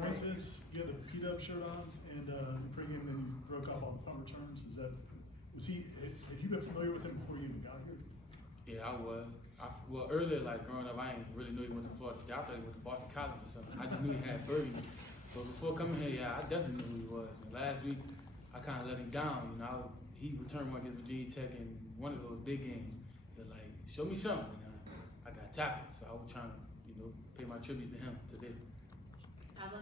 For instance, you had the P-Dub shirt on, and pregame, then you broke off all the punt returns. Had you been familiar with him before you even got here? Yeah, I was. Well, earlier, like growing up, I didn't really know he went to Florida State. I thought he went to Boston College or something. I just knew he had Burgundy. But before coming here, yeah, I definitely knew who he was. And last week, I kind of let him down. You know, he returned one against Virginia Tech in one of those big games. They're like, show me something. And I got tackled, so I was trying to, pay my tribute to him today. Aslan?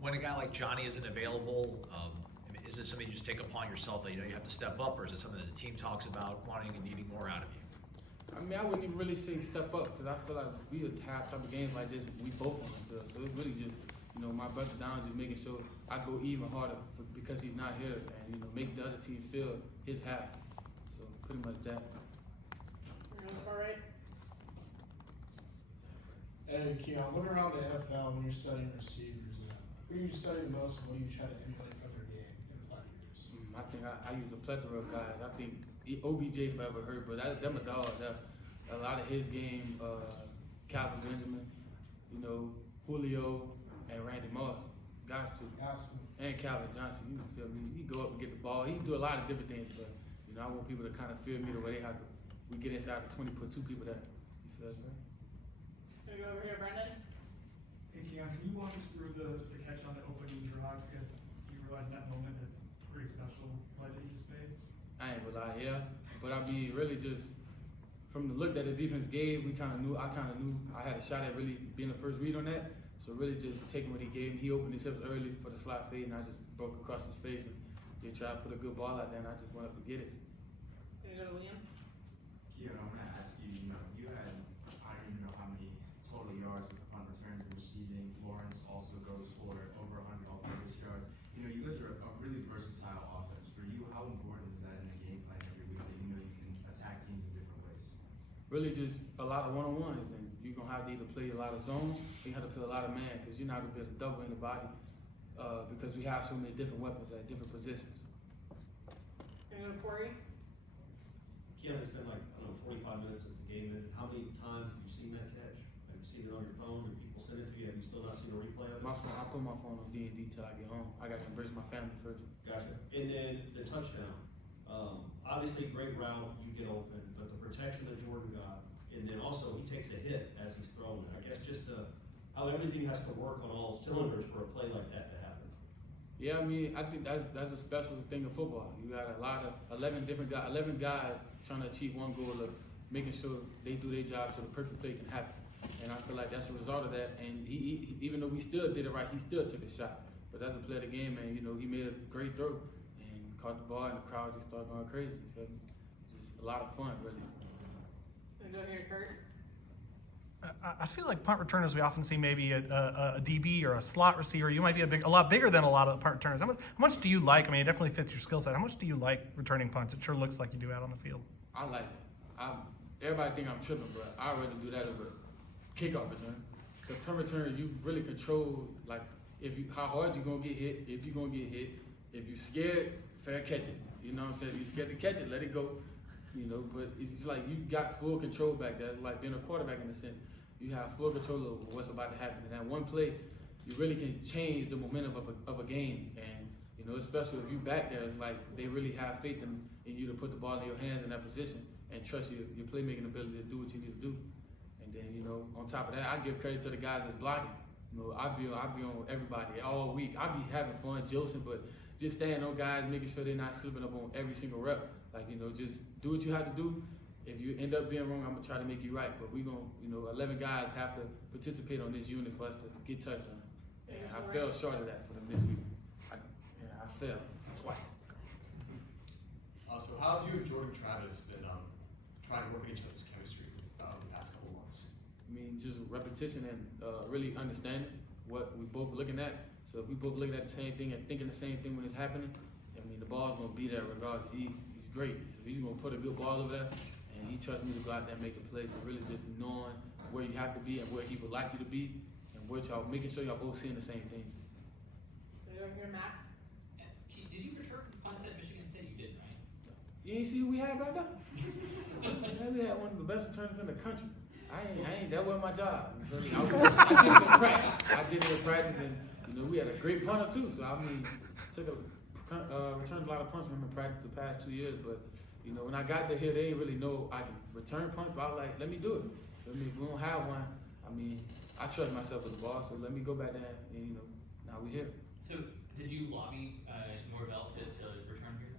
When a guy like Johnny isn't available, is it something you just take upon yourself that you have to step up, or is it something that the team talks about wanting and needing more out of you? I mean, I wouldn't even really say step up, because I feel like we would have type of games like this, we both on the field. So it's really just, my brother Don is making sure I go even harder because he's not here, and make the other team feel his half. So pretty much that. All right. Hey, Keon, looking around the NFL when you're studying receivers, who do you study the most and what do you try to emulate from their game in practice? I think I use a plethora of guys. I think OBJ forever hurt, but them a dog. A lot of his game, Calvin Benjamin, Julio, and Randy Moss. Guys too. And Calvin Johnson, feel me? He go up and get the ball. He do a lot of different things, but I want people to kind of feel me the way they have to. We get inside the 20, put two people there. You feel me? Can we go over here, Brendan? Hey, Keon, can you walk us through the catch on the opening drive? Because you realize that moment is pretty special play that you just made. I ain't gonna lie, yeah. But I mean, really just from the look that the defense gave, I kind of knew I had a shot at really being the first read on that. So really just taking what he gave me. He opened his hips early for the slot fade, and I just broke across his face and they tried to put a good ball out there, and I just went up to get it. Can we go to William? Keon, I'm going to ask you, you had, I don't even know how many total yards with punt returns and receiving. Lawrence also goes for over 100 all-purpose yards. You guys are a really versatile offense. For you, how important is that in the game plan every week that you can attack teams in different ways? Really just a lot of one-on-ones, and you're going to have to either play a lot of zone, or you have to play a lot of man, because you're not going to be able to double anybody because we have so many different weapons at different positions. Can we go to Corey? Keon, it's been 45 minutes since the game ended. How many times have you seen that catch? Have you seen it on your phone? Or people send it to you? Have you still not seen a replay of it? My phone, I put my phone on D&D till I get home. I got to embrace my family first. Gotcha. And then the touchdown. Obviously, great route, you get open, but the protection that Jordan got, and then also he takes a hit as he's throwing it. I guess just how everything has to work on all cylinders for a play like that to happen. Yeah, I mean, I think that's a special thing of football. You got a lot of 11 guys trying to achieve one goal of making sure they do their job so the perfect play can happen. And I feel like that's a result of that. And he even though we still did it right, he still took a shot. But as a player of the game, man, he made a great throw and caught the ball, and the crowd just started going crazy. You feel me? Just a lot of fun, really. Can we go here, Kurt? I feel like punt returners, we often see maybe a DB or a slot receiver. You might be a lot bigger than a lot of the punt returners. How much do you like? I mean, it definitely fits your skill set. How much do you like returning punts? It sure looks like you do out on the field. I like it. Everybody think I'm tripping, but I'd rather do that over kickoff return. The punt return, you really control how hard you're gonna get hit. If you're gonna get hit, if you're scared, fair catch it. You know what I'm saying? If you're scared to catch it, let it go. But it's like you got full control back there. It's like being a quarterback in a sense. You have full control over what's about to happen. And that one play, you really can change the momentum of a game. And, especially if you back there, it's like they really have faith in you to put the ball in your hands in that position and trust your playmaking ability to do what you need to do. And then, on top of that, I give credit to the guys that's blocking. I be on everybody all week. I be having fun, josing, but just staying on guys, making sure they're not slipping up on every single rep. Just do what you have to do. If you end up being wrong, I'm gonna try to make you right. But we gonna, 11 guys have to participate on this unit for us to get touchdowns. And I fell short of that for them this week. I fell twice. So how have you and Jordan Travis been trying to work on each other's chemistry the past couple of months? I mean, just repetition and really understanding what we both looking at. So if we both looking at the same thing and thinking the same thing when it's happening, I mean, the ball's gonna be there regardless. He's great. He's gonna put a good ball over there, and he trusts me to go out there and make the play. So really just knowing where you have to be and where he would like you to be, and what y'all making sure y'all both seeing the same thing. Can we go here, Matt? Did you return punts at Michigan State? You did, right? You ain't see who we had back there? Man, we had one of the best returners in the country. That wasn't my job. You feel me? I did it in practice. And we had a great punter too. So I mean, returned a lot of punts from him in practice the past 2 years. But when I got there here, they didn't really know I can return punts. But I was like, let me do it. I mean, if we don't have one, I mean, I trust myself with the ball. So let me go back there, and now we're here. So, did you lobby Norvell to return here?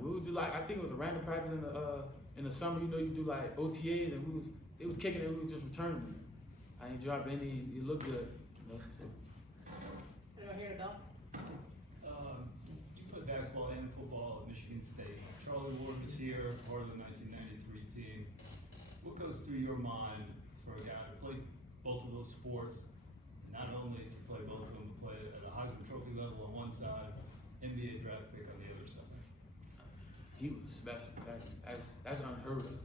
We would do I think it was a random practice in the summer. You do like OTAs, and it was kicking it. We was just returning. I ain't drop any. It looked good. So. Anyone here to Bell? You put basketball and football at Michigan State. Charlie Ward was here, part of the 1993 team. What goes through your mind for a guy to play both of those sports, not only to play both of them, but play at a Heisman Trophy level on one side, NBA draft pick on the other side? He was special. That's unheard of.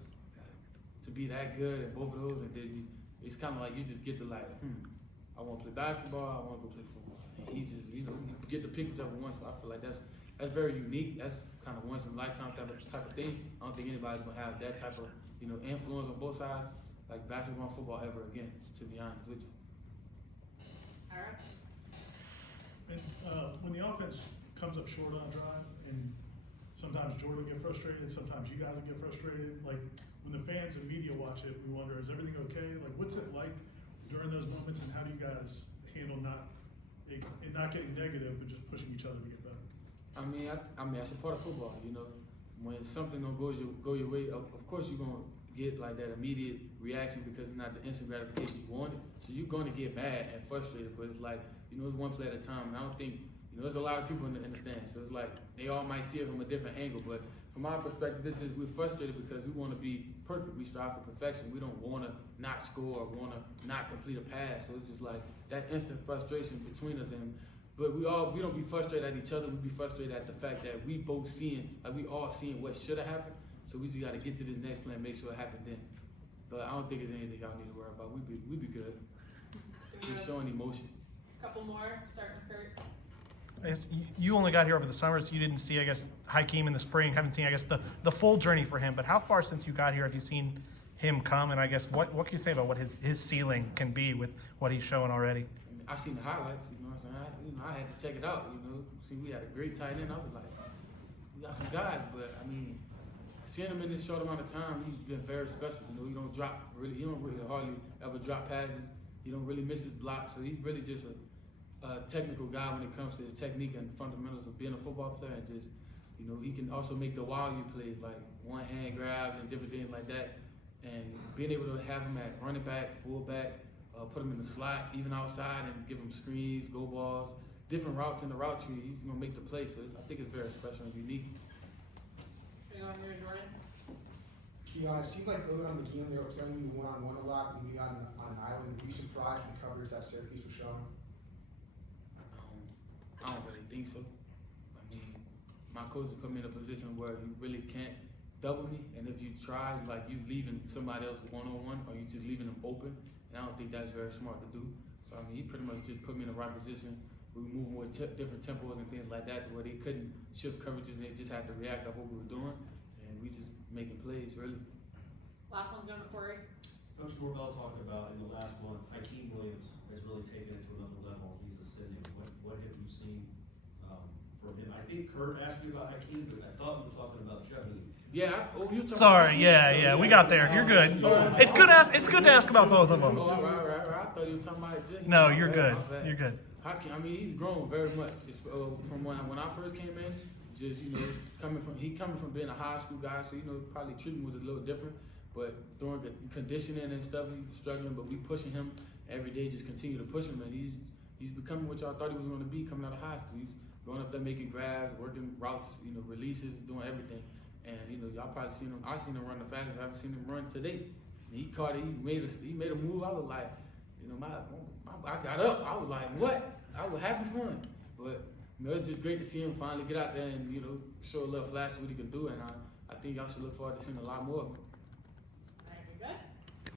To be that good at both of those, and then it's kind of like you just get to I want to play basketball, I want to go play football. And he just, you get to pick whichever one. So I feel like that's very unique. That's kind of once in a lifetime type of thing. I don't think anybody's gonna have that type of influence on both sides like basketball and football ever again. To be honest with you. All right. And when the offense comes up short on a drive, and sometimes Jordan will get frustrated, sometimes you guys will get frustrated. Like when the fans and media watch it, we wonder, is everything okay? Like what's it like during those moments, and how do you guys handle not getting negative, but just pushing each other to get better? I mean, that's a part of football. When something don't go your way, of course you're gonna get like that immediate reaction because it's not the instant gratification you wanted. So you're gonna get mad and frustrated, but it's like it's one play at a time. And I don't think there's a lot of people in the stands, so it's like they all might see it from a different angle. But from our perspective, it's just we're frustrated because we want to be perfect. We strive for perfection. We don't want to not score or want to not complete a pass. So it's just like that instant frustration between us. But we don't be frustrated at each other. We be frustrated at the fact that we all seeing what should have happened. So we just got to get to this next play and make sure it happened then. But I don't think there's anything y'all need to worry about. We be good. Just showing emotion. Couple more, starting with Kurt. I guess you only got here over the summer, so you didn't see, I guess, Hakeem in the spring. Haven't seen, I guess, the full journey for him. But how far since you got here have you seen him come? And I guess what can you say about what his ceiling can be with what he's showing already? I seen the highlights. What I'm saying? I had to check it out. See, we had a great tight end. I was like, we got some guys, but I mean, seeing him in this short amount of time, he's been very special. He don't hardly ever drop passes. He don't really miss his blocks. So he's really just a technical guy when it comes to his technique and fundamentals of being a football player. And just, he can also make the wild you plays like one hand grabs and different things like that. And being able to have him at running back, fullback, put him in the slot, even outside, and give him screens, go balls, different routes in the route tree. He's gonna make the play. So I think it's very special and unique. Anyone here, Jordan? Keon, it seems like early on in the game they were playing you one-on-one a lot, maybe on an island. Were you surprised with the coverage that Syracuse was showing? I don't really think so. I mean, my coaches put me in a position where you really can't double me, and if you try, like you leaving somebody else one-on-one, or you just leaving them open, and I don't think that's very smart to do. So I mean, he pretty much just put me in the right position. We were moving with different tempos and things like that, where they couldn't shift coverages, and they just had to react to what we were doing, and we just making plays really. Last one's going to Corey. Coach Norvell talked about in the last one, Hakeem Williams has really taken it to another level. He's ascending. What have you seen from him? I think Kurt asked you about Hakeem, but I thought we were talking about Jaheim. Yeah. You talking Sorry, about yeah, we got there. You're good. It's good to ask about both of them. Oh, right. I thought you were talking about Jay. No, you're good. You're good. Hakeem, I mean, he's grown very much. It's, from when I first came in, just coming from being a high school guy, so probably treatment was a little different. But during the conditioning and stuff, he was struggling. But we pushing him every day, just continue to push him, and he's becoming what y'all thought he was going to be coming out of high school. He's going up there making grabs, working routes, releases, doing everything. And y'all probably seen him. I seen him run the fastest I've ever seen him run to date. And he caught it. He made a move. I was like, I got up. I was like, what? I was happy for him. But it's just great to see him finally get out there and show a little flash of what he can do. And I think y'all should look forward to seeing a lot more of him.